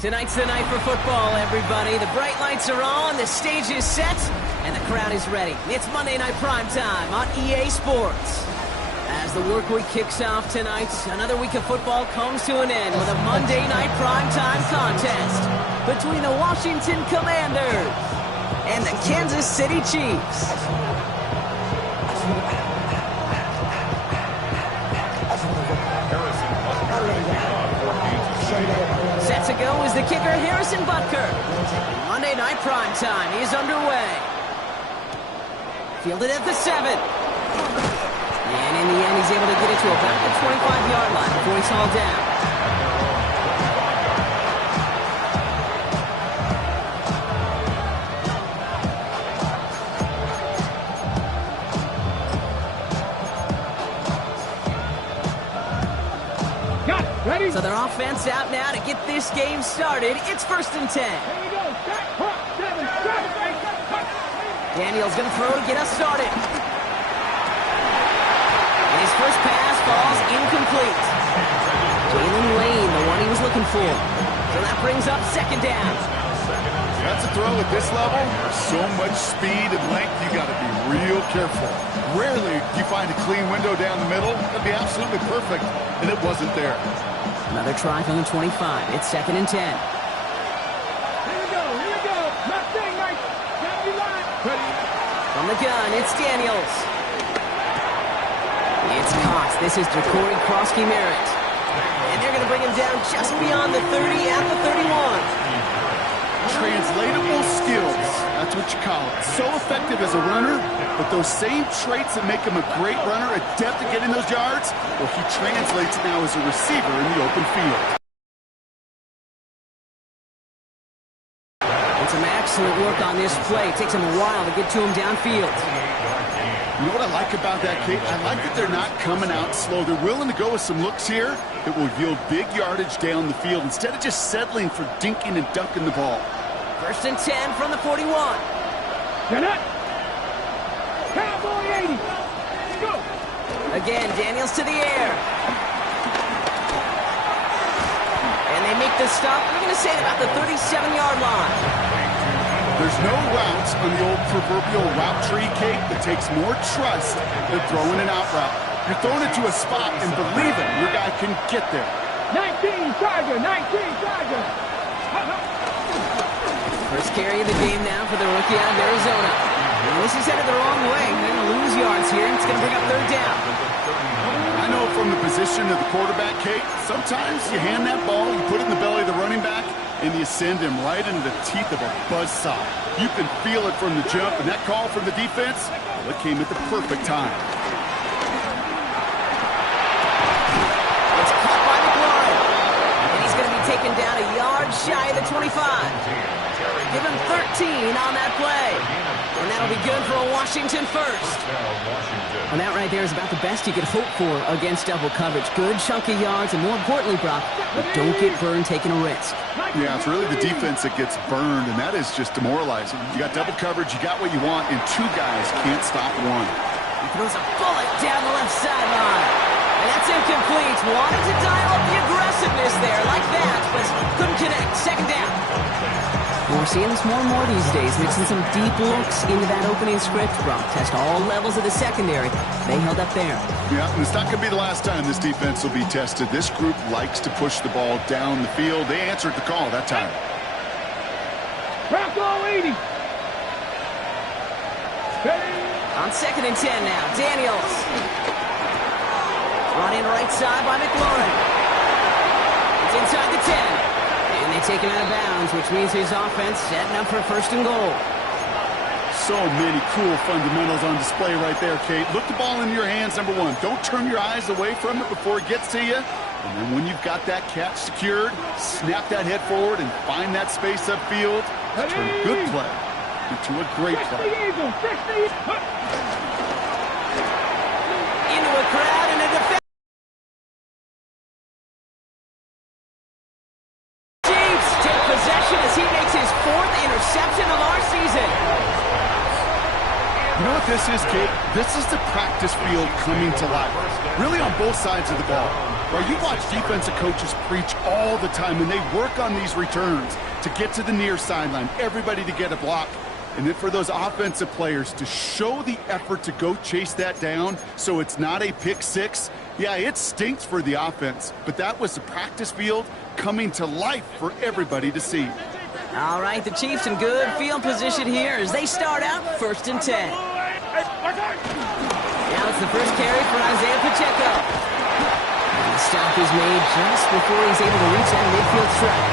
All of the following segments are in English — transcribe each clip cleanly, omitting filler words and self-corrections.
Tonight's the night for football, everybody. The bright lights are on, the stage is set, and the crowd is ready. It's Monday Night Primetime on EA Sports. As the work week kicks off tonight, another week of football comes to an end with a Monday Night Primetime contest between the Washington Commanders and the Kansas City Chiefs. Set to go is the kicker, Harrison Butker. Monday Night Primetime is underway. Fielded at the 7. And in the end, he's able to get it to about the 25-yard line before he's hauled down. Ready? So their offense out now to get this game started. It's 1st and 10. Here we go. Daniel's going to throw to get us started. His first pass falls incomplete. Jalen Lane, the one he was looking for. So that brings up 2nd down. That's a throw at this level. So much speed and length, you got to be real careful. Rarely do you find a clean window down the middle. That'd be absolutely perfect, and it wasn't there. Another try from the 25. It's 2nd and 10. Here we go. Not saying right. Gotta be line. Ready? From the gun, it's Daniels. It's Cox. This is Jacory Krosky-Merritt. And they're going to bring him down just beyond the 30 at the 31. Translatable skills. That's what you call it. So effective as a runner, but those same traits that make him a great runner, adept at getting those yards, well, he translates now as a receiver in the open field. And some excellent work on this play. It takes him a while to get to him downfield. You know what I like about that, Kate? I like that they're not coming out slow. They're willing to go with some looks here that will yield big yardage down the field instead of just settling for dinking and dunking the ball. 1st and 10 from the 41. Get it. Cowboy 80. Let's go. Again, Daniels to the air. And they make the stop. We're going to say about the 37-yard line. There's no routes on the old proverbial route tree, Kate, that takes more trust than throwing an out route. You're throwing it to a spot and believing your guy can get there. 19 Charger. First carry of the game now for the rookie out of Arizona. And this is headed the wrong way. They're going to lose yards here. It's going to bring up 3rd down. I know from the position of the quarterback, Kate, sometimes you hand that ball, you put it in the belly of the running back, and you send him right into the teeth of a buzzsaw. You can feel it from the jump, and that call from the defense, well, it came at the perfect time. It's caught by McLaurin. And he's going to be taken down a yard shy of the 25. Give him 13 on that play. And that'll be good for a Washington first. And that right there is about the best you could hope for against double coverage. Good chunky yards, and more importantly, Brock, don't get burned taking a risk. Yeah, it's really the defense that gets burned, and that is just demoralizing. You got double coverage, you got what you want, and 2 guys can't stop one. He throws a bullet down the left sideline. And that's incomplete. Wanted to dial up the aggressiveness there like that, but couldn't connect. 2nd down. We're seeing this more and more these days, mixing some deep looks into that opening script. Brock test all levels of the secondary. They held up there. Yeah, and it's not going to be the last time this defense will be tested. This group likes to push the ball down the field. They answered the call that time. Bronco 80. On 2nd and 10 now, Daniels. Run in right side by McLaurin. It's inside the 10. And they take him out of bounds, which means his offense setting up for 1st and goal. So many cool fundamentals on display right there, Kate. Look the ball in your hands, number 1. Don't turn your eyes away from it before it gets to you. And then when you've got that catch secured, snap that head forward and find that space upfield. Turn a good play into a great play. Into a crowd and a defense. Chiefs take possession as he makes his 4th interception of our season. You know what this is, Kate? This is the practice field coming to life. Really on both sides of the ball. Well, you watch defensive coaches preach all the time, and they work on these returns to get to the near sideline, everybody to get a block. And then for those offensive players to show the effort to go chase that down so it's not a pick six, yeah, it stinks for the offense. But that was the practice field coming to life for everybody to see. All right, the Chiefs in good field position here as they start out 1st and 10. Now it's the first carry for Isaiah Pacheco. And the stop is made just before he's able to reach that midfield strike.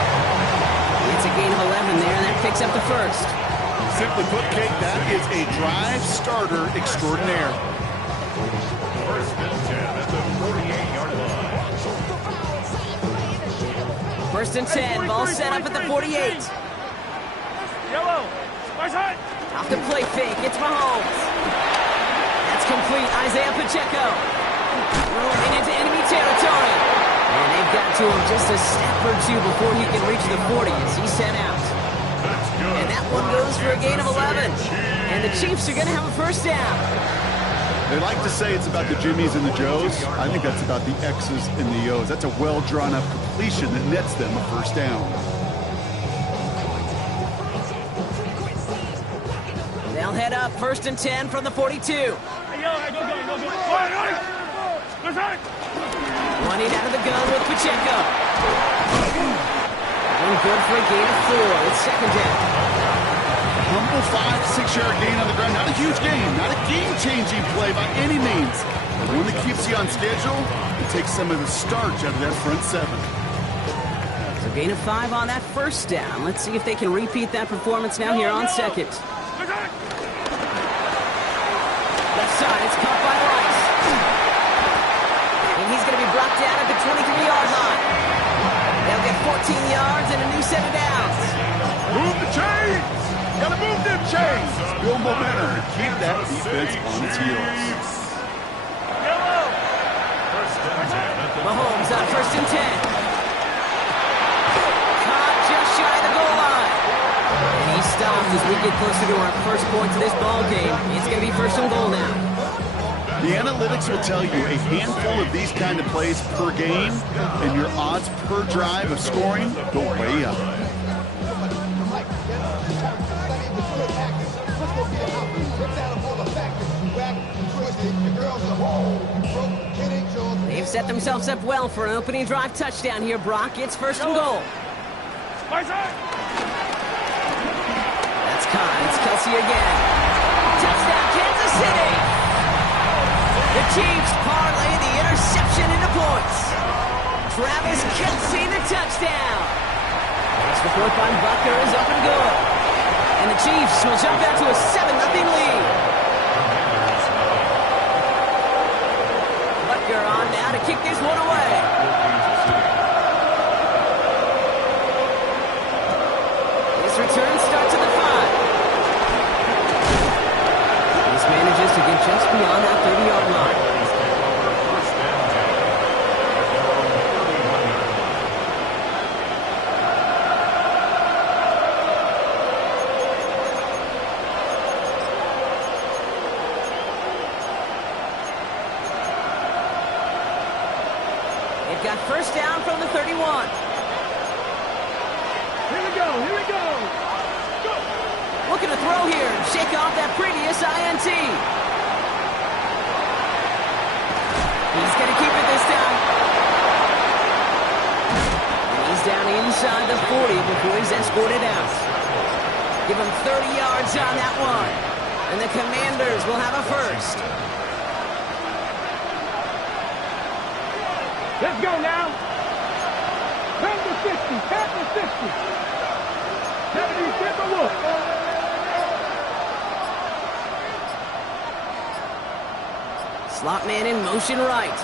It's a gain of 11 there, and that picks up the first. Simply put, Kate, that is a drive starter extraordinaire. 1st and 10 at the 48-yard line. 1st and 10, ball set up at the 48. Yellow. My side. Off the play fake, it's Mahomes. That's complete, Isaiah Pacheco. Rolling into enemy territory. And they've got to him just a step or two before he can reach the 40 as he's sent out. And that one goes for a gain of 11. And the Chiefs are going to have a first down. They like to say it's about the Jimmies and the Joes. I think that's about the X's and the O's. That's a well-drawn-up completion that nets them a first down. They'll head up 1st and 10 from the 42. Hey, go. Running out of the gun with Pacheco. One good for a gain of 4. It's 2nd down. Humble 5 to 6 yard gain on the ground. Not a huge gain, not a game-changing play by any means. But one that keeps you on schedule and takes some of the starch out of that front 7. So gain of 5 on that first down. Let's see if they can repeat that performance now here on 2nd. Left side, it's caught by Rice. And he's going to be brought down at the 23-yard line. They'll get 14 yards and a new set of downs. Move the chains! Gotta move them chains! Build momentum and keep that defense on its heels. Mahomes on 1st and 10. Caught just shy of the goal line. And he stops as we get closer to our first point to this ball game. It's going to be 1st and goal now. The analytics will tell you a handful of these kind of plays per game, and your odds per drive of scoring go way up. They've set themselves up well for an opening drive touchdown here, Brock. It's 1st and goal. That's caught. It's Kelsey again. Touchdown, Kansas City! The Chiefs parlay the interception into points. Travis Kelsey, the touchdown. Next report by Bucker is up and good. And the Chiefs will jump out to a 7-0 lead. Bucker on now to kick this one away. This return starts at the 5. This manages to get just beyond that 30-yard line. They've got first down from the 31. Here we go. Go. Looking to throw here and shake off that previous INT. He's going to keep it this time. And he's down inside the 40 before he's escorted out. Give him 30 yards on that one. And the Commanders will have a first. Let's go now. Turn to 60. 70, get the look. Slot man in motion right.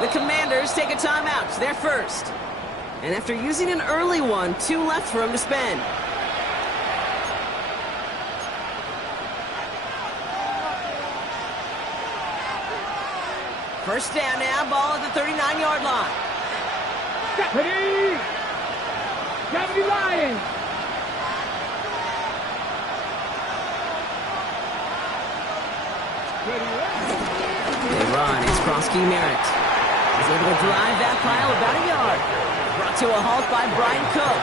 The Commanders take a timeout. They're first. And after using an early one, 2 left for him to spend. First down now, ball at the 39-yard line. Ready? Deputy Lions. Ready? They run. It's Krosky Merritt. He's able to drive that pile about a yard. Brought to a halt by Brian Cook.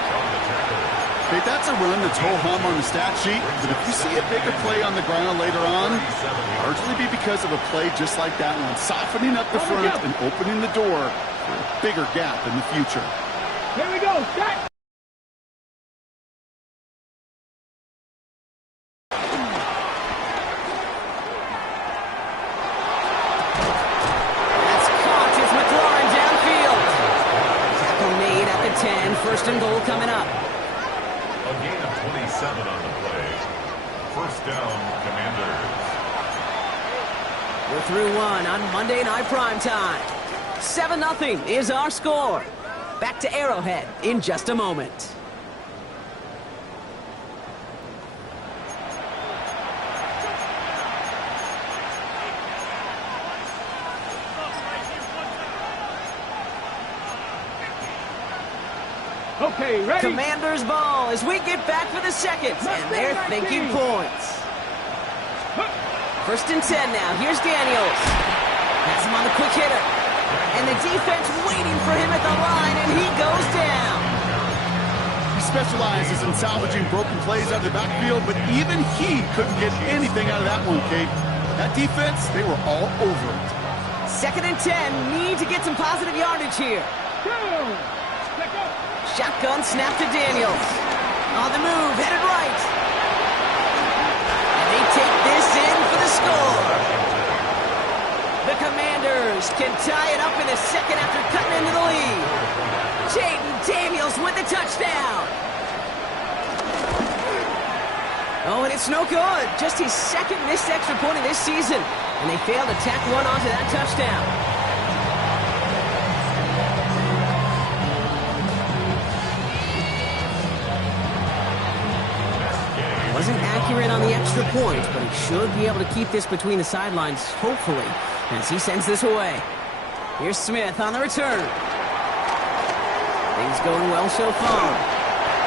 Hey, that's a run that's ho-hum on the stat sheet, but if you see a bigger play on the ground later on, largely be because of a play just like that one, softening up the front and opening the door for a bigger gap in the future. Here we go. Start. That's caught. It's McLaurin downfield. Tackle made at the 10. First and goal coming up. A gain of 27 on the play. First down, Commanders. We're through one on Monday Night Primetime. 7-0 is our score. Back to Arrowhead in just a moment. Okay, ready? Commanders ball as we get back for the second, and they're thinking points. First and 10 now. Here's Daniels. Has him on the quick hitter. And the defense waiting for him at the line, and he goes down. He specializes in salvaging broken plays out of the backfield, but even he couldn't get anything out of that one, Kate. That defense, they were all over it. Second and 10. Need to get some positive yardage here. Shotgun snap to Daniels. On the move, headed right. And they take this in for the score. The Commanders can tie it up in the second after cutting into the lead. Jaden Daniels with the touchdown. Oh, and it's no good. Just his second missed extra point of this season. And they failed to tack one onto that touchdown. Wasn't accurate on the extra point, but he should be able to keep this between the sidelines, hopefully, as he sends this away. Here's Smith on the return. Things going well so far.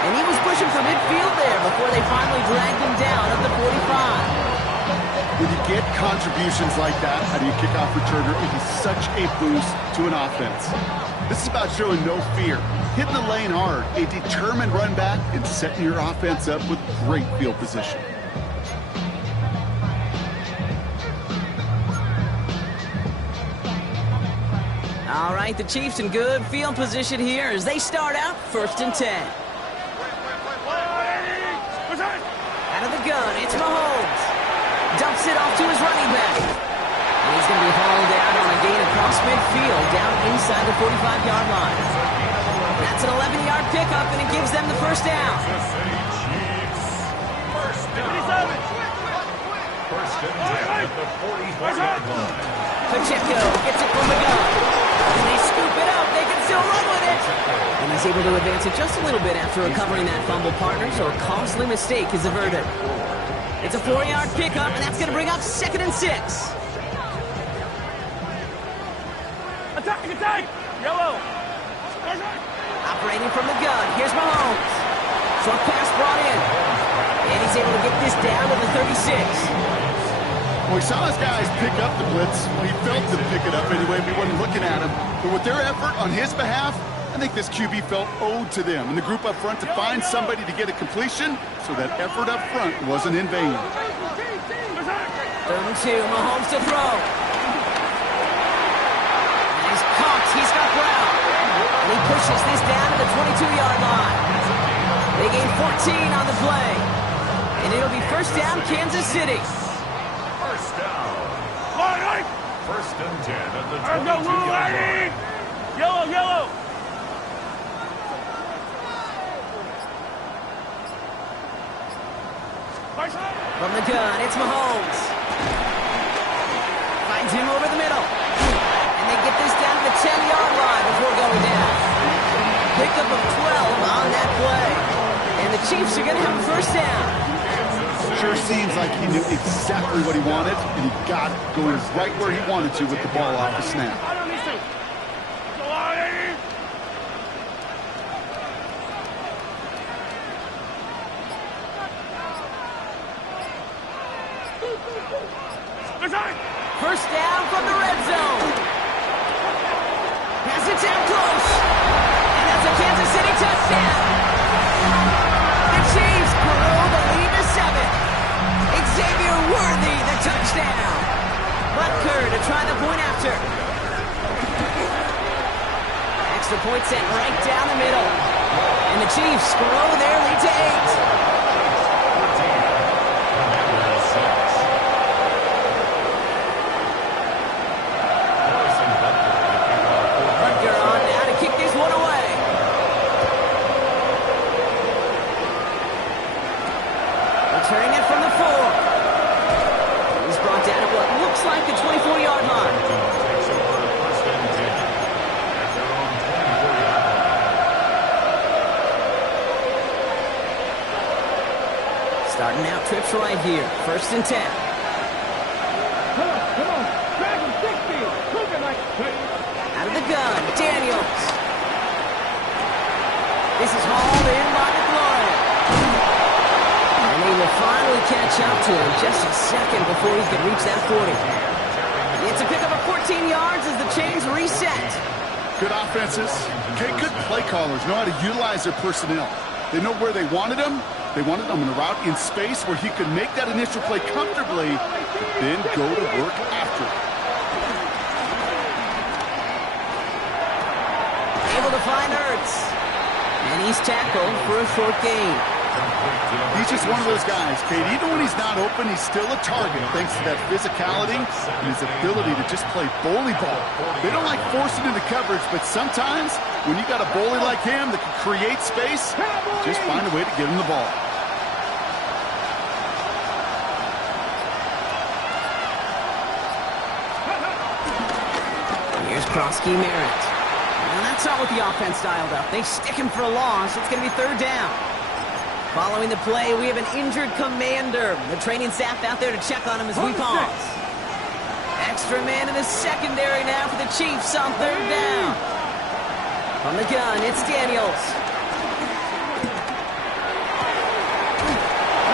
And he was pushing for midfield there before they finally dragged him down at the 45. When you get contributions like that out of your kickoff returner, it is such a boost to an offense. This is about showing no fear, hitting the lane hard, a determined run back, and setting your offense up with great field position. All right, the Chiefs in good field position here as they start out first and 10. Out of the gun, it's Mahomes. Dumps it off to his running back. And he's going to be hauled out on a gain across midfield down inside the 45-yard line. That's an 11-yard pickup, and it gives them the first down. First down. First and 10 at the 45-yard line. Pacheco gets it from the gun. And they scoop it up. They can still run with it. And he's able to advance it just a little bit after recovering that fumble, partner, so a costly mistake is averted. It's a 4-yard pickup, and that's going to bring up second and 6. Attack! Yellow! Operating from the gun, here's Mahomes. Short pass brought in. And he's able to get this down to the 36. Well, we saw his guys pick up the blitz. Well, he felt them pick it up anyway, but he wasn't looking at him. But with their effort on his behalf, I think this QB felt owed to them and the group up front to find somebody to get a completion, so that effort up front wasn't in vain. Third and 2, Mahomes to throw. And he's caught. He's got Brown. And he pushes this down to the 22-yard line. They gain 14 on the play. And it'll be first down, Kansas City. First down. First and 10 at the 22-yard line. Yellow! From the gun, it's Mahomes. Finds him over the middle. And they get this down to the 10-yard line before going down. Pickup of 12 on that play. And the Chiefs are going to have a first down. Sure seems like he knew exactly what he wanted, and he got it going right where he wanted to with the ball off the snap. First down from the red zone. Pass it down close. And that's a Kansas City touchdown. The Chiefs grow the lead to 7. Xavier Worthy, the touchdown. Butker to try the point after. Extra point sent right down the middle. And the Chiefs grow their lead to 8. Turning it from the 4. He's brought down at what looks like the 24-yard line. Takes over first and 10 at their own 24-yard line. Starting out trips right here. First and 10. Come on. Drag him 60. Move it like... Out of the gun, Daniels. This is hauled in by McLaurin. And they will finally catch up to him just a second before he can reach that 40. It's a pickup of 14 yards as the chains reset. Good offenses. Okay, good play callers know how to utilize their personnel. They know where they wanted him. They wanted him in a route in space where he could make that initial play comfortably, then go to work after it. Able to find Ertz. And he's tackled for a short gain. He's just one of those guys, Kate. Even when he's not open, he's still a target thanks to that physicality and his ability to just play bully ball. They don't like forcing into coverage, but sometimes when you got a bully like him that can create space, just find a way to get him the ball. Here's Krosky Merritt. And that's not what the offense dialed up. They stick him for a loss. It's going to be third down. Following the play, we have an injured commander. The training staff out there to check on him as we pause. Extra man in the secondary now for the Chiefs on third down. From the gun, it's Daniels.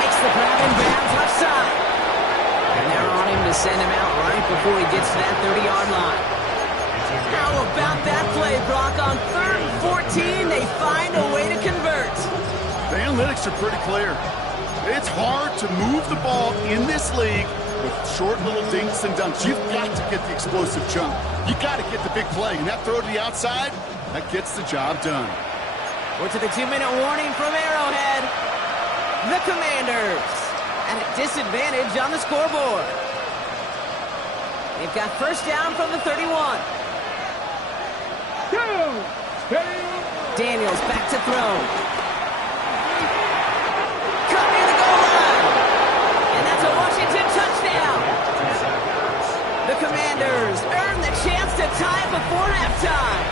Makes the grab in bounds left side. And they're on him to send him out right before he gets to that 30-yard line. How about that play, Brock? On 3rd and 14, they find a way to convert. The analytics are pretty clear. It's hard to move the ball in this league with short little dinks and dunks. You've got to get the explosive jump. You've got to get the big play. And that throw to the outside, that gets the job done. We're to the 2-minute warning from Arrowhead. The Commanders at a disadvantage on the scoreboard. They've got first down from the 31. Daniels back to throw. Cut near the goal line. And that's a Washington touchdown. The Commanders earn the chance to tie before halftime.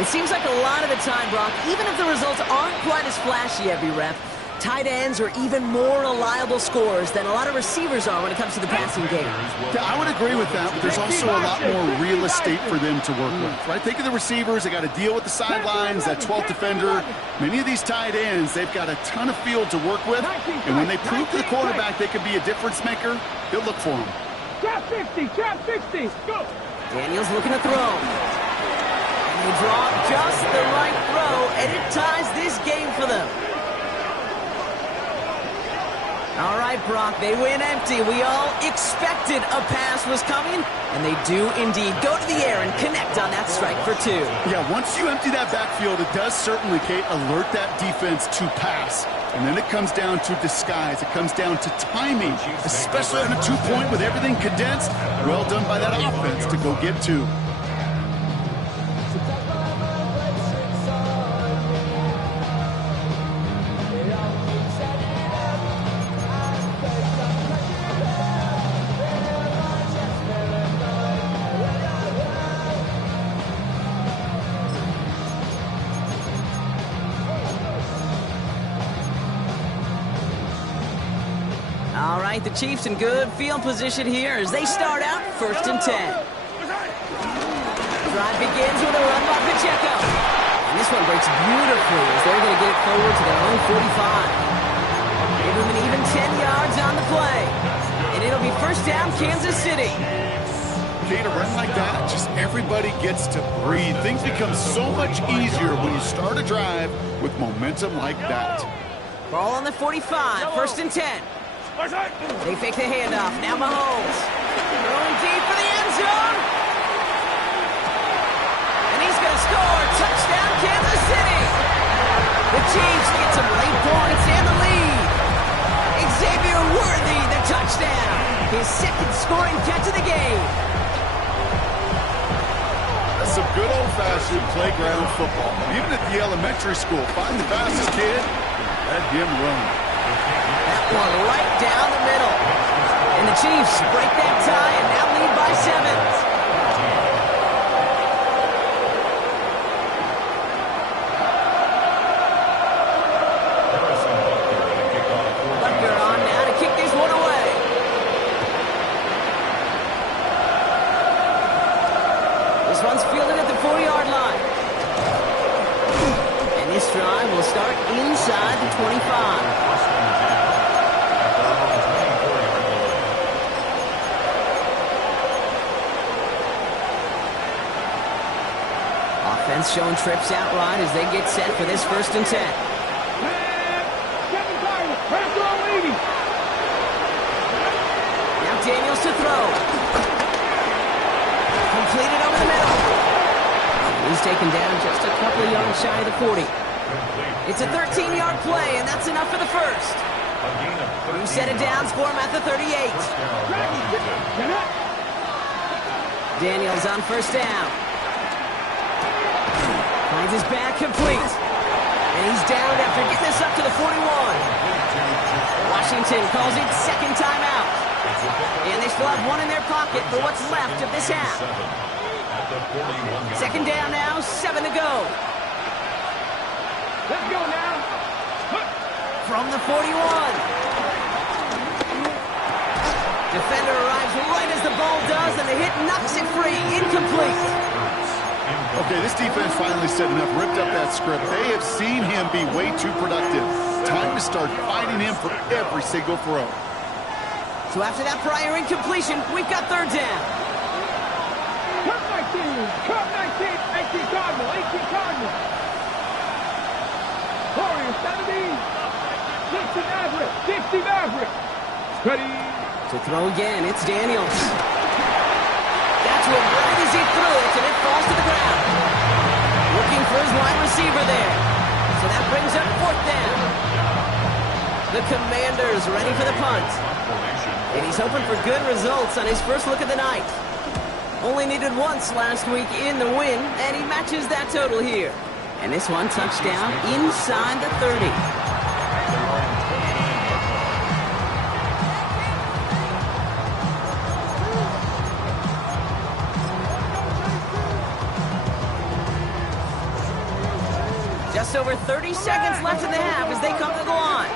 It seems like a lot of the time, Brock, even if the results aren't quite as flashy every rep, tight ends are even more reliable scorers than a lot of receivers are when it comes to the passing game. Yeah, I would agree with that, but there's also a lot more real estate for them to work with, right? Think of the receivers. They got to deal with the sidelines, that 12th defender. Many of these tight ends, they've got a ton of field to work with, and when they prove to the quarterback they could be a difference maker, they'll look for them. Trap 50, go! Daniels looking to throw. And they draw just the right throw, and it ties this game for them. All right, Brock, they win empty. We all expected a pass was coming, and they do indeed go to the air and connect on that strike for 2. Yeah, once you empty that backfield, it does certainly, Kate, alert that defense to pass. And then it comes down to disguise. It comes down to timing, especially on a 2-point with everything condensed. Well done by that offense to go get 2. All right, the Chiefs in good field position here as they start out first and 10. Drive begins with a run by Pacheco. And this one breaks beautifully as they're going to get it forward to their own 45. Give them an even 10 yards on the play. And it'll be first down, Kansas City. Kate, a run like that, just everybody gets to breathe. Things become so much easier when you start a drive with momentum like that. Ball on the 45, first and 10. They fake the handoff. Now Mahomes. Throwing deep for the end zone. And he's going to score. Touchdown, Kansas City. The Chiefs get some late points and the lead. Xavier Worthy, the touchdown. His second scoring catch of the game. That's some good old-fashioned playground football. Even at the elementary school, find the fastest kid and let him run. That one right down the middle. And the Chiefs break that tie and now lead by 7. Butker on now to kick this one away. This one's fielded at the 4-yard line. And this drive will start inside the 25. Offense showing trips outright as they get set for this first and 10. Now Daniels to throw. Completed over the middle. He's taken down just a couple of yards shy of the 40. It's a 13-yard play, and that's enough for the first. We've set it down, score him at the 38. Daniels on first down. Finds his back complete. And he's down after getting this up to the 41. Washington calls it second timeout. And they still have one in their pocket for what's left of this half. Second down now, 7 to go. Let's go now. From the 41. Defender arrives right as the ball does, and the hit knocks it free. Incomplete. Okay, this defense finally said enough, ripped up that script. They have seen him be way too productive. Time to start fighting him for every single throw. So after that prior incompletion, we've got third down. Cut 19. Cut 19. 18 Cardinal. 18 Cardinal. Warriors 70. 60 Maverick. 60 Maverick. Ready. To throw again, it's Daniels. That's what right as he threw it, and it falls to the ground. Looking for his wide receiver there. So that brings up fourth down. The Commanders ready for the punt. And he's hoping for good results on his first look of the night. Only needed once last week in the win, and he matches that total here. And this one touchdown inside the 30. Just over 30 seconds left in the half as they come to the line.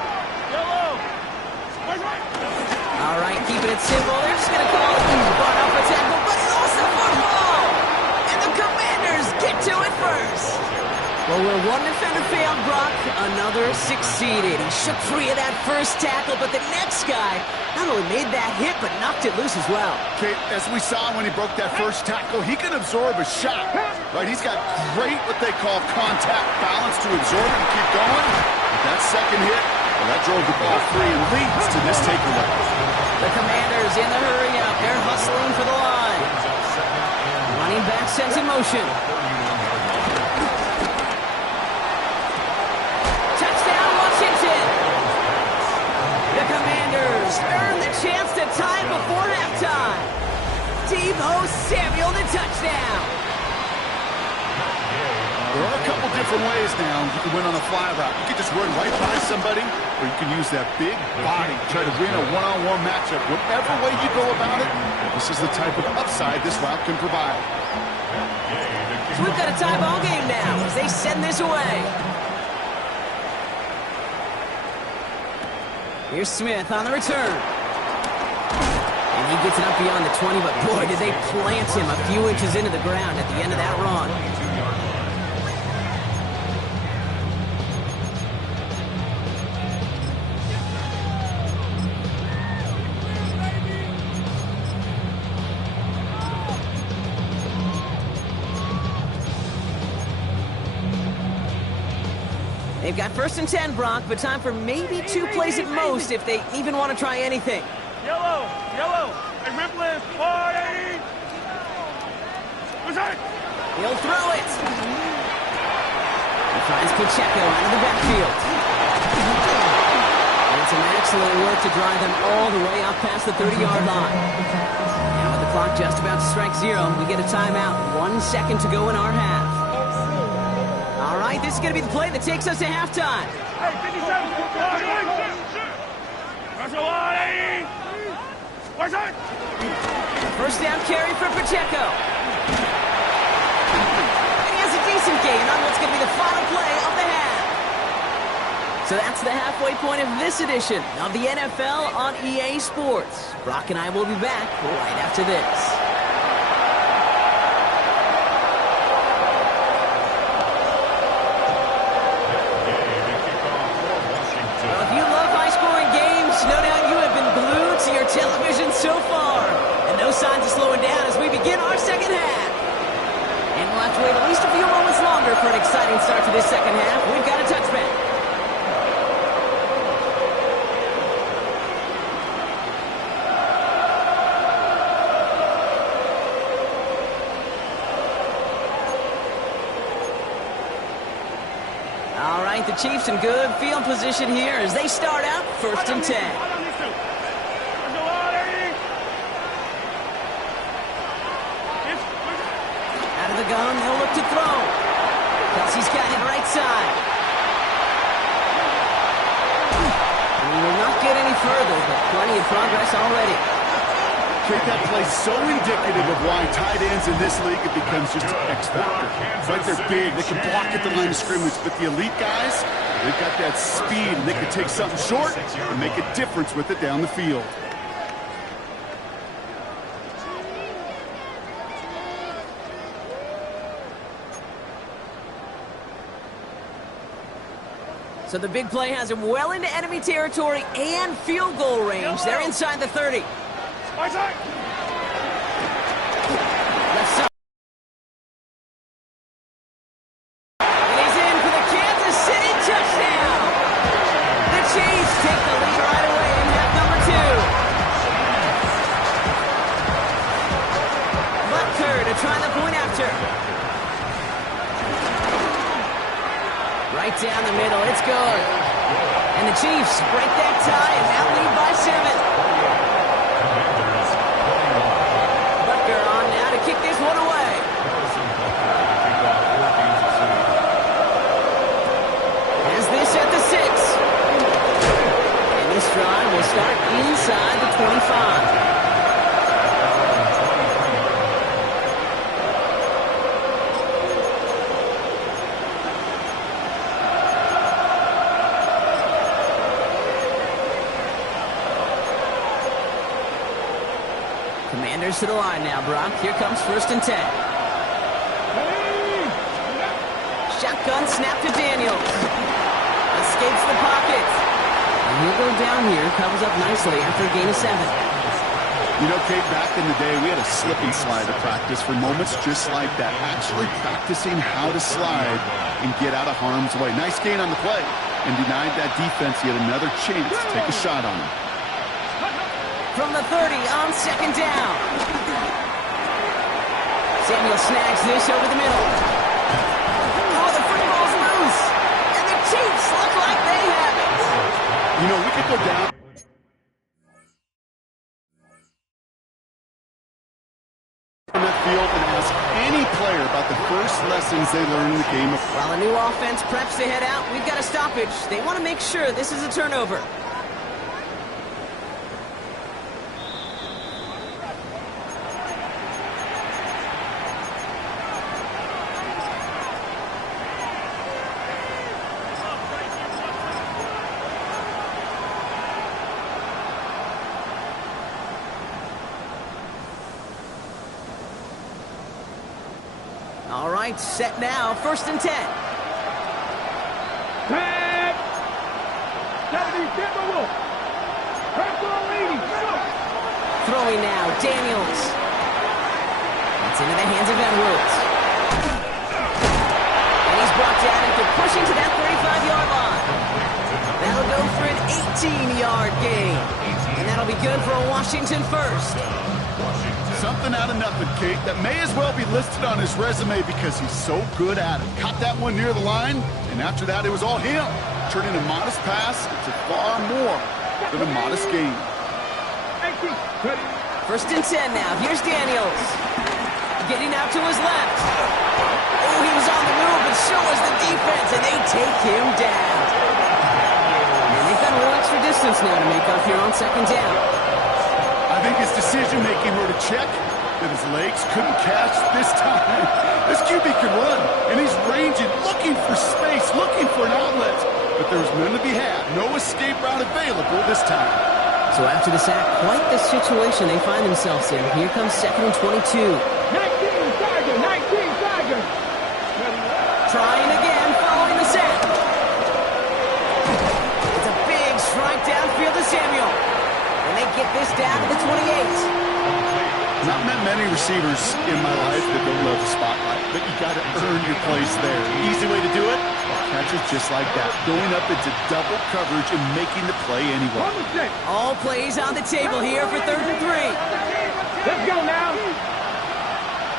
All right, keeping it simple. They're just going to call it brought up for tackle, but he lost the football. And the Commanders get to it first. Well, where one defender failed, Brock, another succeeded. He shook free of that first tackle, but the next guy not only made that hit, but knocked it loose as well. Okay, as we saw when he broke that first tackle, he can absorb a shot, right? He's got great, what they call contact balance to absorb it and keep going. But that second hit, well, that drove the ball free and leads to this takeaway. The Commanders in the hurry up. They're hustling for the line. Running back sends in motion. Touchdown, Washington. The Commanders earn the chance to tie it before halftime. Deebo Samuel, the touchdown. There are a couple different ways now you can win on a fly route. You can just run right by somebody, or you can use that big body, try to win a one-on-one matchup. Whatever way you go about it, this is the type of upside this route can provide. So we've got a tie ball game now as they send this away. Here's Smith on the return. And he gets it up beyond the 20, but boy, did they plant him a few inches into the ground at the end of that run. They've got 1st and 10, Brock, but time for maybe 2 plays at most if they even want to try anything. Yellow. Hey, Ripley, 480. What's that? He'll throw it. He finds Pacheco out of the backfield. And some excellent work to drive them all the way up past the 30-yard line. Now with the clock just about to strike 0, we get a timeout. 1 second to go in our half. All right, this is going to be the play that takes us to halftime. Hey, 57. That's a 180. What's that? First down carry for Pacheco. And he has a decent gain on what's going to be the final play of the half. So that's the halfway point of this edition of the NFL on EA Sports. Brock and I will be back right after this. Well, if you love high-scoring games, no doubt you have been glued to your television so far. And no signs of slowing down as we begin our second half. And we'll have to wait at least a few moments longer for an exciting start to this second half. We've got a touchback. All right, the Chiefs in good field position here as they start out 1st and 10. Out of the gun, they'll look to throw. Kelsey's got it right side. And we will not get any further, but plenty of progress already. Kate, that play so indicative of why tight ends in this league, it becomes just an X factor. Right, they're big, they can block at the line of scrimmage, but the elite guys, they've got that speed, and they can take something short and make a difference with it down the field. So the big play has him well into enemy territory and field goal range. They're inside the 30. Left side. And he's in for the Kansas City touchdown. The Chiefs take the lead right away in half number 2. Butker to try the point after. Right down the middle, it's good. And the Chiefs break that tie and now lead by 7. Butker on now to kick this one away. Has this at the 6. And this drive will start inside the 25. Commanders to the line now, Brock. Here comes 1st and 10. Shotgun snap to Daniels. Escapes the pocket. And he'll go down here. Covers up nicely after a gain of 7. You know, Kate, back in the day, we had a slip and slide to practice for moments just like that. Actually practicing how to slide and get out of harm's way. Nice gain on the play. And denied that defense yet another chance to take a shot on him. From the 30 on 2nd down. Ceml snags this over the middle. Oh, the football's loose. And the Chiefs look like they have it. You know, we could go down in that field and ask any player about the first lessons they learned in the game of While a new offense preps to head out, we've got a stoppage. They want to make sure this is a turnover. All right, set now, 1st and 10. Tag. Deputy, get the wolf. Press the lady. Throwing now, Daniels. It's into the hands of Edwards. And he's brought down after pushing to that 35-yard line. That'll go for an 18-yard gain. And that'll be good for a Washington first. Something out of nothing, Kate, that may as well be listed on his resume because he's so good at it. Caught that one near the line, and after that it was all him. Turning a modest pass into far more than a modest gain. First and 10 now. Here's Daniels. Getting out to his left. Oh, he was on the move, but so was the defense, and they take him down. And they've got a little extra distance now to make up here on second down. I think his decision-making were to check that his legs couldn't catch this time. This QB can run, and he's ranging, looking for space, looking for an outlet. But there's none to be had. No escape route available this time. So after the sack, quite the situation they find themselves in. Here comes second and 22. 19 Tiger. Trying again, following the sack. It's a big strike downfield to Ceml. And they get this down to the 28. Not met many receivers in my life that don't love the spotlight, but you got to earn your place there. Easy way to do it, catches just like that. Going up into double coverage and making the play anyway. All plays on the table here for third and 3. Let's go now.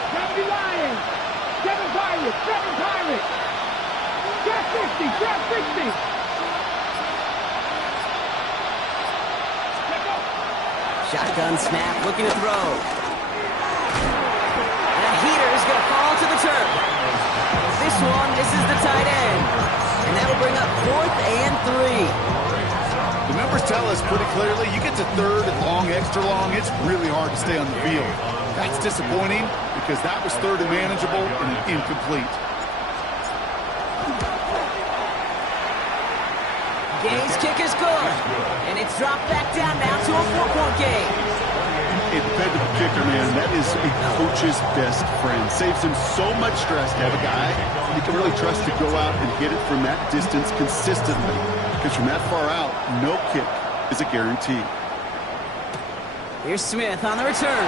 Seven Lions. Seven Pirates. Drop 60. Shotgun snap, looking to throw. And a heater is going to fall to the turf. This one misses the tight end. And that'll bring up fourth and 3. The numbers tell us pretty clearly, you get to third and long, extra long, it's really hard to stay on the field. That's disappointing because that was third and manageable and incomplete. Gay's kick is good. And it's dropped back down now to a 4-point game. A dependable kicker, man, that is a coach's best friend. Saves him so much stress to have a guy he can really trust to go out and hit it from that distance consistently. Because from that far out, no kick is a guarantee. Here's Smith on the return.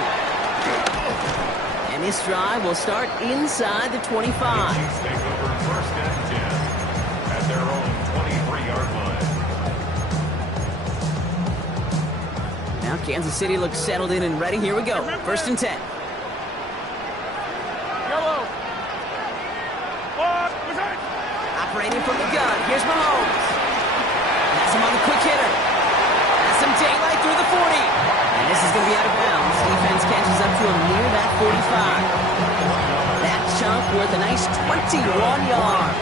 And this drive will start inside the 25. Chiefs take over first and 10 at their own 23-yard line. Now Kansas City looks settled in and ready. Here we go. First and 10. Operating from the gun. Here's Mahomes. Has him on the quick hitter. Has some daylight through the 40. And this is going to be out of bounds. Defense catches up to him near that 45. That chunk worth a nice 21 yards.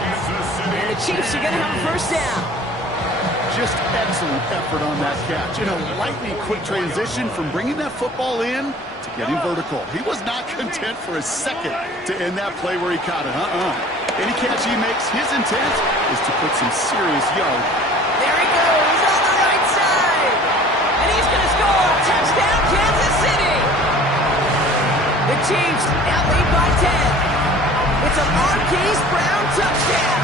And the Chiefs are going to have a first down. Just excellent effort on that catch. In a lightning quick transition from bringing that football in to getting vertical. He was not content for a second to end that play where he caught it. Any catch he makes, his intent is to put some serious yard. There he goes on the right side. And he's going to score. Touchdown, Kansas City. The Chiefs now lead by 10. It's a Marquise Brown touchdown.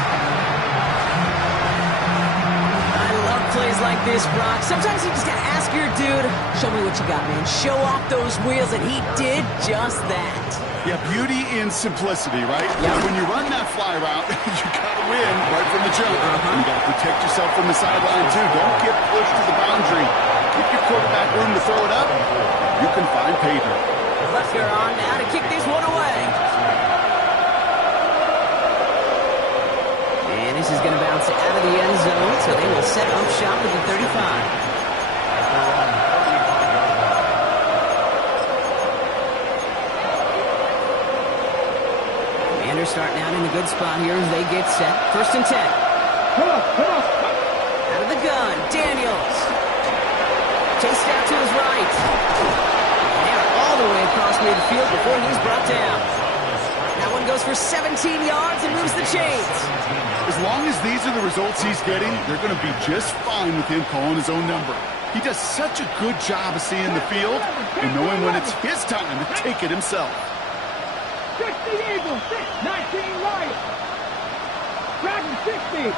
I love plays like this, Brock. Sometimes you just got to ask your dude, show me what you got, man. Show off those wheels, and he did just that. Yeah, beauty in simplicity, right? Yeah. When you run that fly route, you got to win right from the jump. And you got to protect yourself from the sideline, too. Don't get pushed to the boundary. Give your quarterback room to throw it up. You can find pay dirt. Lefker on now to kick this one away. And this is going to bounce out of the end zone, so they will set up shop at the 35. Starting out in a good spot here as they get set. First and 10. Come on. Out of the gun, Daniels. Chased out to his right. And all the way across midfield before he's brought down. That one goes for 17 yards and moves the chains. As long as these are the results he's getting, they're going to be just fine with him calling his own number. He does such a good job of seeing the field and knowing when it's his time to take it himself. 60 Eagles, 19 Lions. Dragon 60.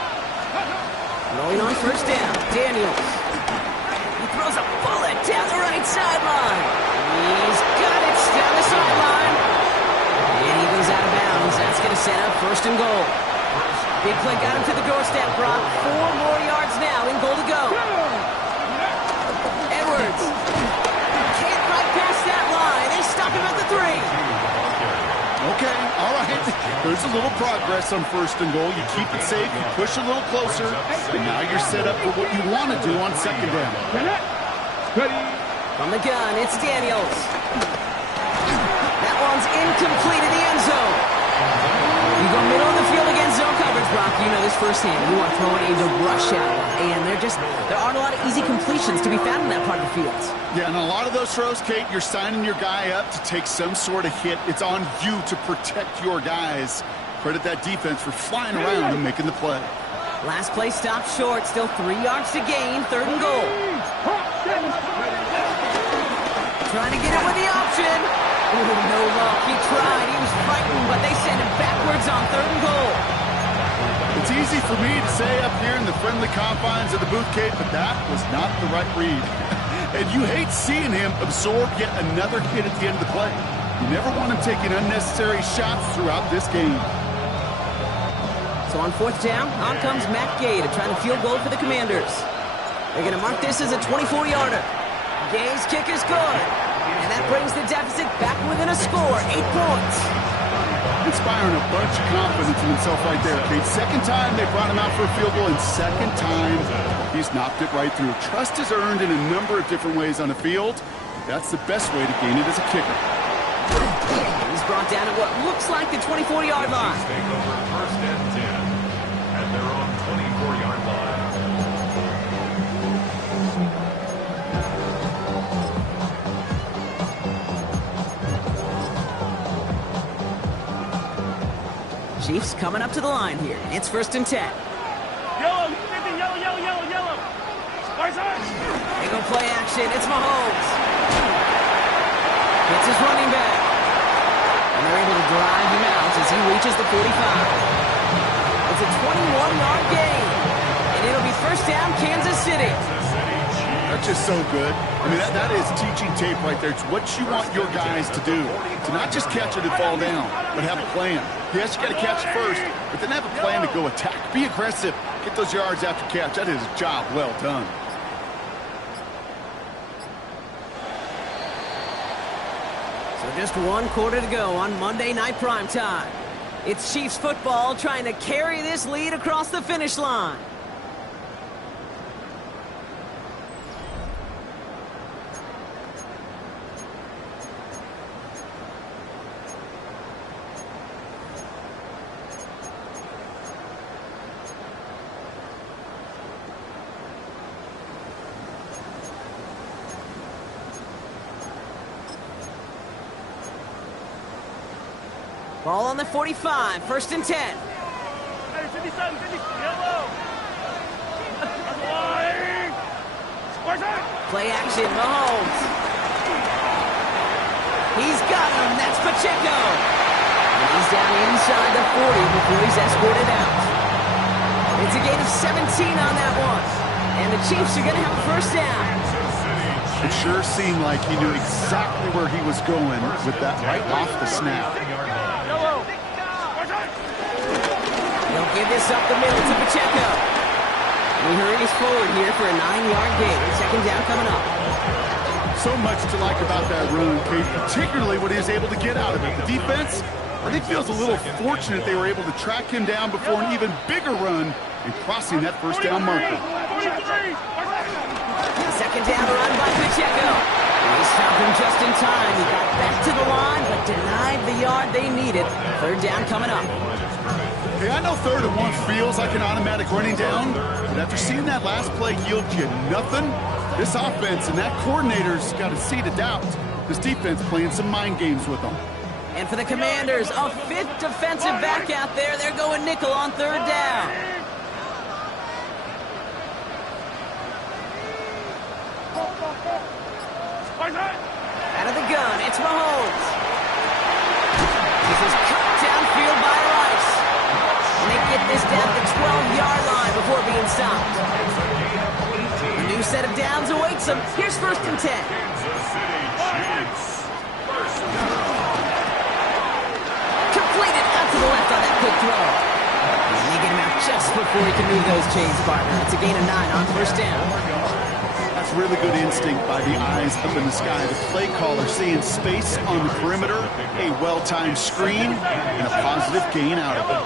Rolling on first down, Daniels. He throws a bullet down the right sideline. He's got it down the sideline. And he goes out of bounds. That's going to set up first and goal. Big play got him to the doorstep, Brock. 4 more yards now, in goal to go. Edwards. Can't quite pass that line. They stop him at the 3. Okay, all right. There's a little progress on 1st and goal. You keep it safe, you push a little closer, and now you're set up for what you want to do on 2nd down. From the gun, it's Daniels. That one's incomplete in the end zone. You go middle of the field against zone coverage, Brock. You know this firsthand. You are throwing a rush out, and there aren't a lot of easy completions to be found in that part of the field. Yeah, and a lot of those throws, Kate, you're signing your guy up to take some sort of hit. It's on you to protect your guys. Credit that defense for flying around and making the play. Last play stopped short. Still 3 yards to gain. 3rd and goal. Trying to get it with the option. Ooh, no luck. He tried. He was frightened, but they sent him backwards on 3rd and goal. It's easy for me to say up here in the friendly confines of the booth, Kate, but that was not the right read. And you hate seeing him absorb yet another hit at the end of the play. You never want him taking unnecessary shots throughout this game. So on 4th down, on comes Matt Gay to try to field goal for the Commanders. They're going to mark this as a 24-yarder. Gay's kick is good. And that brings the deficit back within a score, 8 points. Inspiring a bunch of confidence in himself right there, Kate. 2nd time they brought him out for a field goal, and 2nd time he's knocked it right through. Trust is earned in a number of different ways on the field. That's the best way to gain it as a kicker. He's brought down at what looks like the 24-yard line. Take over 1st and 10 at their own 24-yard line. Chiefs coming up to the line here. It's 1st and 10. Yellow, yellow. They go play action. It's Mahomes. It's his running back. And they're able to drive him out as he reaches the 45. It's a 21-yard gain. And it'll be 1st down, Kansas City. That's just so good. I mean, that is teaching tape right there. It's what you want your guys to do. To not just catch it and fall down, but have a plan. Yes, you got to catch it first, but then have a plan to go attack. Be aggressive. Get those yards after catch. That is a job well done. So just 1 quarter to go on Monday Night Primetime. It's Chiefs football trying to carry this lead across the finish line. Ball on the 45, 1st and 10. Hey, 57, 50, yellow. Play action, Mahomes. He's got him, that's Pacheco. And he's down inside the 40 before he's escorted out. It's a gain of 17 on that one. And the Chiefs are going to have a 1st down. It sure seemed like he knew exactly where he was going with that right off the snap. They'll give this up the middle to Pacheco. He hurries forward here for a 9-yard gain. 2nd down coming up. So much to like about that run, Kate, particularly what he was able to get out of it. The defense, I think, feels a little fortunate they were able to track him down before an even bigger run and crossing that 1st down marker. 2nd down run by Pacheco. They stopped him just in time. He got back to the line, but denied the yard they needed. 3rd down coming up. Hey, I know 3rd and 1 feels like an automatic running down, but after seeing that last play yield you nothing, this offense and that coordinator's got a seed of doubt. This defense playing some mind games with them. And for the Commanders, a 5th defensive back out there. They're going nickel on 3rd down. Out of the gun, it's Mahomes. This is cut downfield by Rice. And they get this down to the 12-yard line before being stopped. A new set of downs awaits them. Here's 1st and 10. Completed out to the left on that quick throw. And they get him out just before he can move those chains, partner. It's a gain of 9 on first down. That's really good instinct by the eyes up in the sky. The play caller seeing space on the perimeter, a well-timed screen, and a positive gain out of it.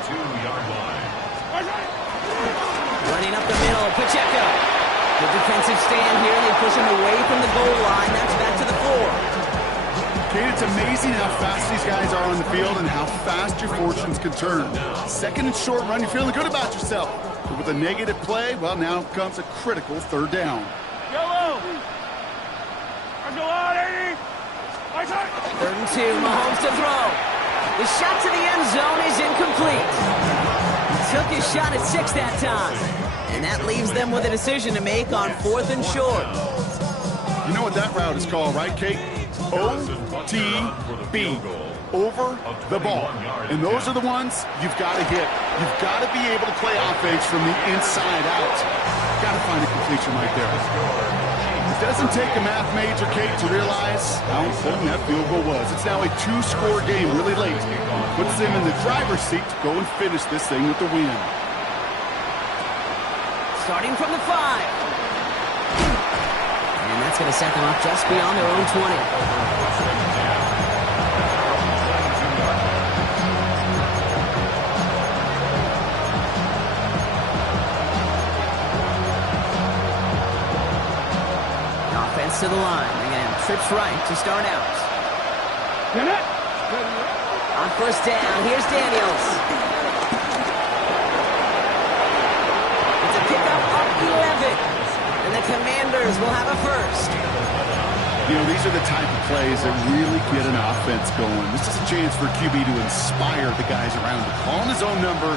Running up the middle, Pacheco. Good defensive stand here. They push him away from the goal line. That's back to the 4. Kate, it's amazing how fast these guys are on the field and how fast your fortunes can turn. Second and short run, you're feeling good about yourself. But with a negative play, well, now comes a critical third down. Yellow! 3rd and 2, Mahomes to throw. The shot to the end zone is incomplete. He took his shot at 6 that time. And that leaves them with a decision to make on 4th and short. You know what that route is called, right, Kate? OTB. Over the ball. And those are the ones you've got to hit. You've got to be able to play offense from the inside out. Got to find a completion right there. It doesn't take a math major, Kate, to realize how important that field goal was. It's now a 2-score game really late. Puts them in the driver's seat to go and finish this thing with the win. Starting from the 5. And that's going to set them up just beyond their own 20. Offense to the line. Again, trips right to start out. On first down, here's Daniels. It's a pickup up 11. And the Commanders will have a first. You know, these are the type of plays that really get an offense going. This is a chance for QB to inspire the guys around him. Calling his own number,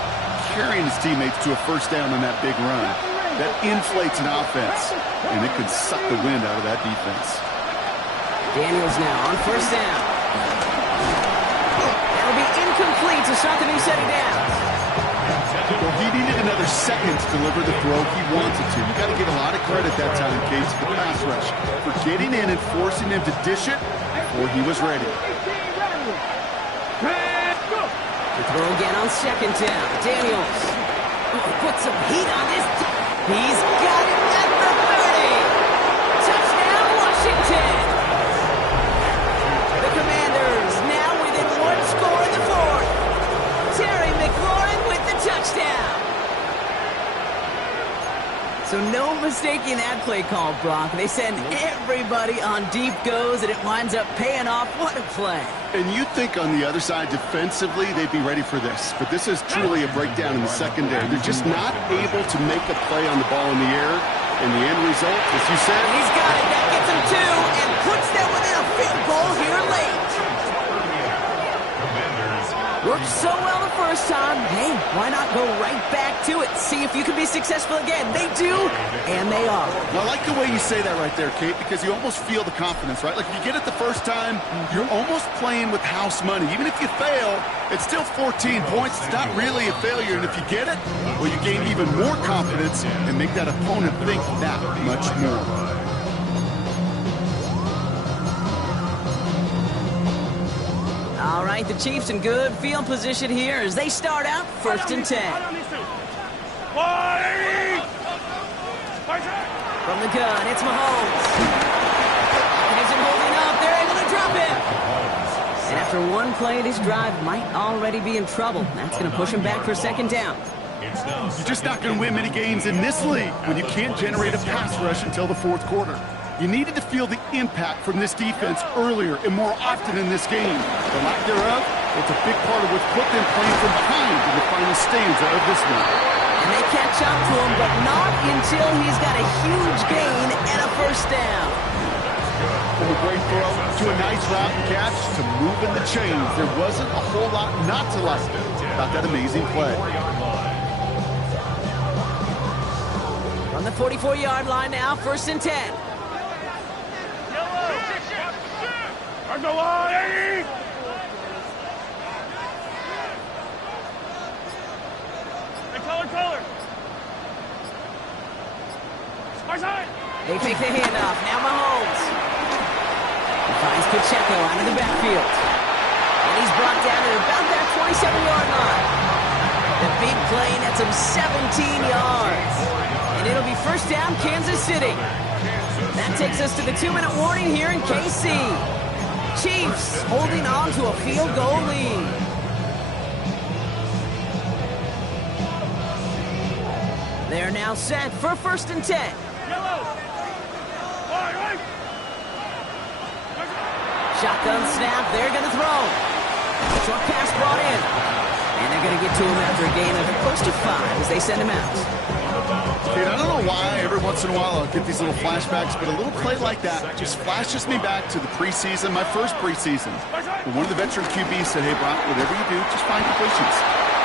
carrying his teammates to a first down on that big run. That inflates an offense, and it could suck the wind out of that defense. Daniels now on first down. That'll be incomplete to start the new set of downs. Well, he needed another second to deliver the throw he wanted to. You got to give a lot of credit that time, Case, to the pass rush for getting in and forcing him to dish it before he was ready. The throw again on second down. Daniels. Put some heat on this. He's got it at the 30. Touchdown, Washington. The Commanders now within 1 score in the 4th. Terry McLaurin with the touchdown. So no mistaking that play call, Brock. They send everybody on deep goes, and it winds up paying off. What a play. And you'd think on the other side, defensively, they'd be ready for this. But this is truly a breakdown in the secondary. They're just not able to make a play on the ball in the air. And the end result, as you said, he's got it. That gets him 2 and puts them within a field goal here late. Worked so well the first time. Hey, why not go right back to it? See if you can be successful again. They do, and they are. Well, I like the way you say that right there, Kate, because you almost feel the confidence, right? Like if you get it the first time, you're almost playing with house money. Even if you fail, it's still 14 points. It's not really a failure. And if you get it, well, you gain even more confidence and make that opponent think that much more. All right, the Chiefs in good field position here as they start out 1st and 10. From the gun, it's Mahomes. And isn't holding up. They're able to drop him. And after one play, this drive might already be in trouble. That's going to push him back for 2nd down. You're just not going to win many games in this league when you can't generate a pass rush until the 4th quarter. You needed to feel the impact from this defense earlier and more often in this game. The lack thereof, it's a big part of what's put them playing from behind in the final stanza of this one. And they catch up to him, but not until he's got a huge gain and a first down. From a great throw to a nice route and catch to moving the chains. There wasn't a whole lot not to like about that amazing play. From the 44-yard line now, 1st and 10. Go on, Eddie! Hey, color. They take the handoff. Now Mahomes. He finds Pacheco out of the backfield. And he's brought down at about that 27-yard line. The big play nets him 17 yards. And it'll be first down, Kansas City. That takes us to the 2-minute warning here in KC. Chiefs holding on to a field goal lead. They're now set for 1st and 10. Shotgun snap, they're going to throw. Short pass brought in. And they're going to get to him after a gain of close to 5 as they send him out. Kate, I don't know why every once in a while I'll get these little flashbacks, but a little play like that just flashes me back to the preseason, my first preseason. When one of the veteran QBs said, hey, Brock, whatever you do, just find completions.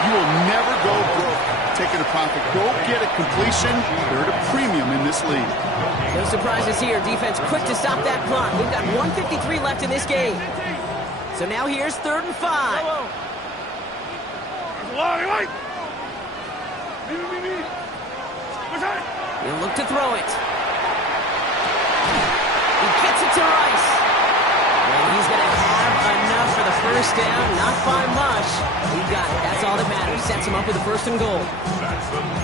You will never go broke taking a profit. Go get a completion. They're at a premium in this league. No surprises here. Defense quick to stop that clock. We've got 1:53 left in this game. So now here's 3rd and 5. He'll look to throw it. He gets it to Rice. And he's going to have enough for the first down. Not by much. He got it. That's all that matters. Sets him up with a 1st and goal.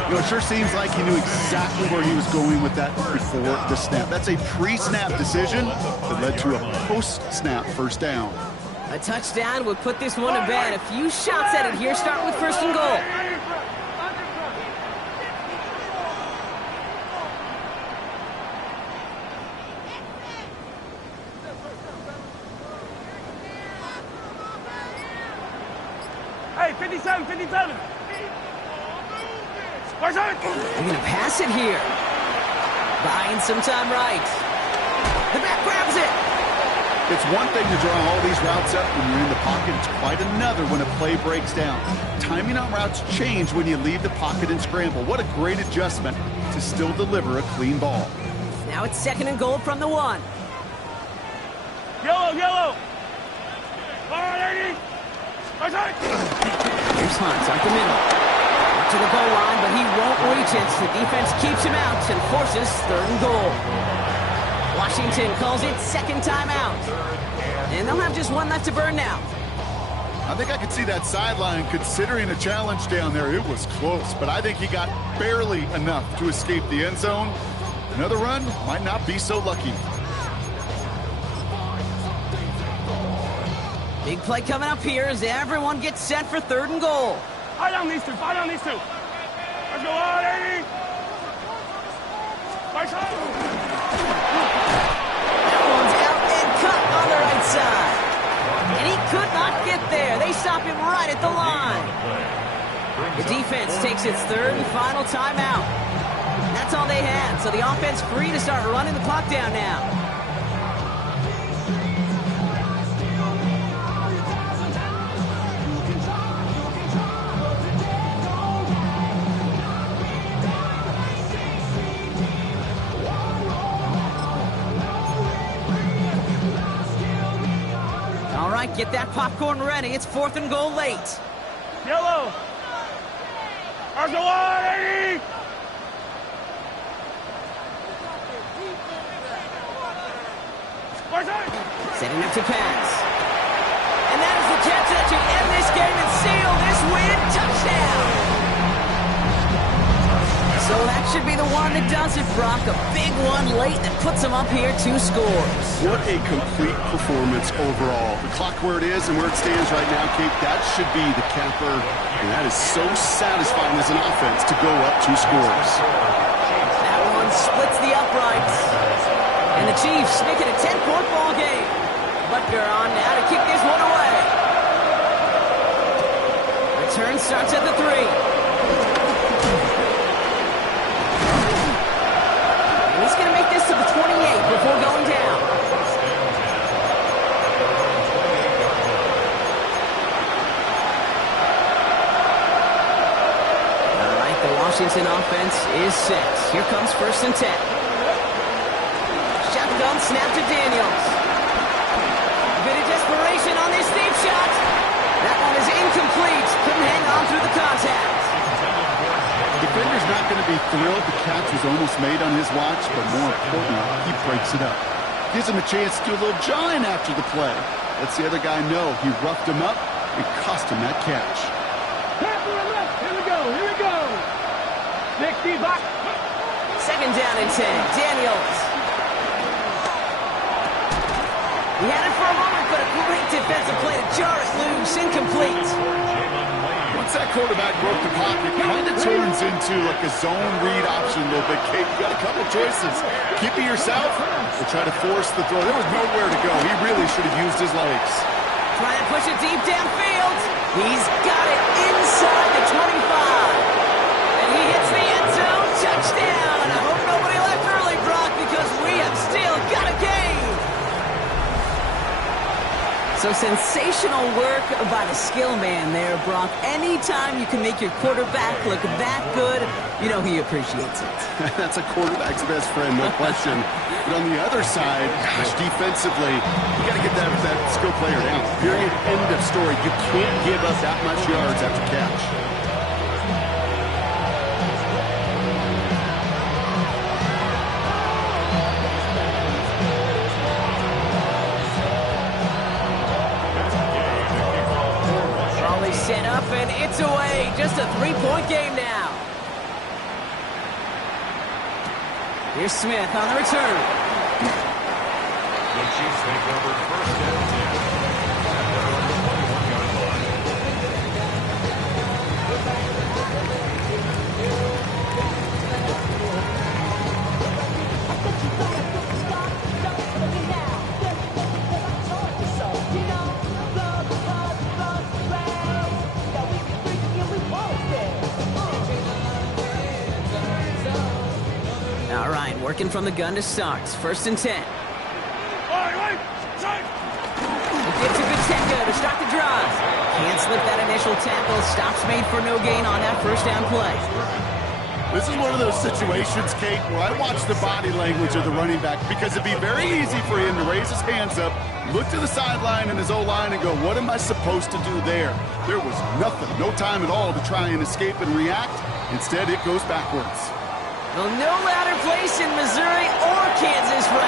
You know, it sure seems like he knew exactly where he was going with that before the snap. That's a pre-snap decision that led to a post-snap first down. A touchdown would put this one to bed. A few shots at it here. Start with 1st and goal. Hey, 57, 57. They're going to pass it here. Buying some time right. The back grabs it. It's one thing to draw all these routes up when you're in the pocket. It's quite another when a play breaks down. Timing on routes change when you leave the pocket and scramble. What a great adjustment to still deliver a clean ball. Now it's 2nd and goal from the 1. Yellow, yellow. All right, 80. Here's Hunt up the middle. Up to the goal line, but he won't reach it. The defense keeps him out and forces 3rd and goal. Washington calls it 2nd timeout. And they'll have just 1 left to burn now. I think I could see that sideline considering a challenge down there. It was close, but I think he got barely enough to escape the end zone. Another run might not be so lucky. Big play coming up here as everyone gets set for 3rd and goal. Fight on these two, fight on these two. Let's go on, 80. Fight on. That one's out and cut on the right side. And he could not get there. They stop him right at the line. The defense takes its 3rd and final timeout. That's all they had, so the offense free to start running the clock down now. All right, get that popcorn ready. It's 4th and goal late. Yellow. Let's go on, 80. Setting up to pass. And that is the catch that should end this game and seal this win. Touchdown! So that should be the one that does it, Brock. A big one late that puts them up here 2 scores. What a complete performance overall. The clock where it is and where it stands right now, Kate, that should be the capper. And that is so satisfying as an offense to go up 2 scores. That one splits the uprights. And the Chiefs make it a 10-point ball game. Butker on now to kick this one away. Return starts at the 3. And he's going to make this to the 28 before going down. All right, the Washington offense is set. Here comes 1st and 10. Shotgun snap to Daniels. A bit of desperation on this deep shot. That one is incomplete. Couldn't hang on through the contact. Defender's not going to be thrilled the catch was almost made on his watch, but more importantly, he breaks it up. Gives him a chance to do a little jawing after the play. Lets the other guy know he roughed him up and cost him that catch. Here we go, here 60 back. Second down and 10. Daniels. He had it for a moment, but a great defensive play to jar it loose. Incomplete. Once that quarterback broke the pocket, kind of turns into like a zone read option a little bit. Kate, you got a couple choices. Keep it yourself or try to force the throw. There was nowhere to go. He really should have used his legs. Trying to push it deep downfield. He's got it inside the 25. And he hits the end zone. Touchdown. I hope nobody left early, Brock, because we have still got a game. So sensational work by the skill man there, Brock. Anytime you can make your quarterback look that good, you know he appreciates it. That's a quarterback's best friend, no question. But on the other side, gosh, defensively, you got to get that skill player down. Period. End of story. You can't give up that much yards after catch. Set up and it's away. Just a 3-point game now. Here's Smith on the return. The Chiefs take over first and 10. At their own 21-yard line. All right, working from the gun to start. First and 10. He gives it to Tecca to start the drive. Can't slip that initial tackle. Stops made for no gain on that first down play. This is one of those situations, Kate, where I watch the body language of the running back because it'd be very easy for him to raise his hands up, look to the sideline and his O-line and go, what am I supposed to do there? There was nothing, no time at all to try and escape and react. Instead, it goes backwards. Well, no louder place in Missouri or Kansas right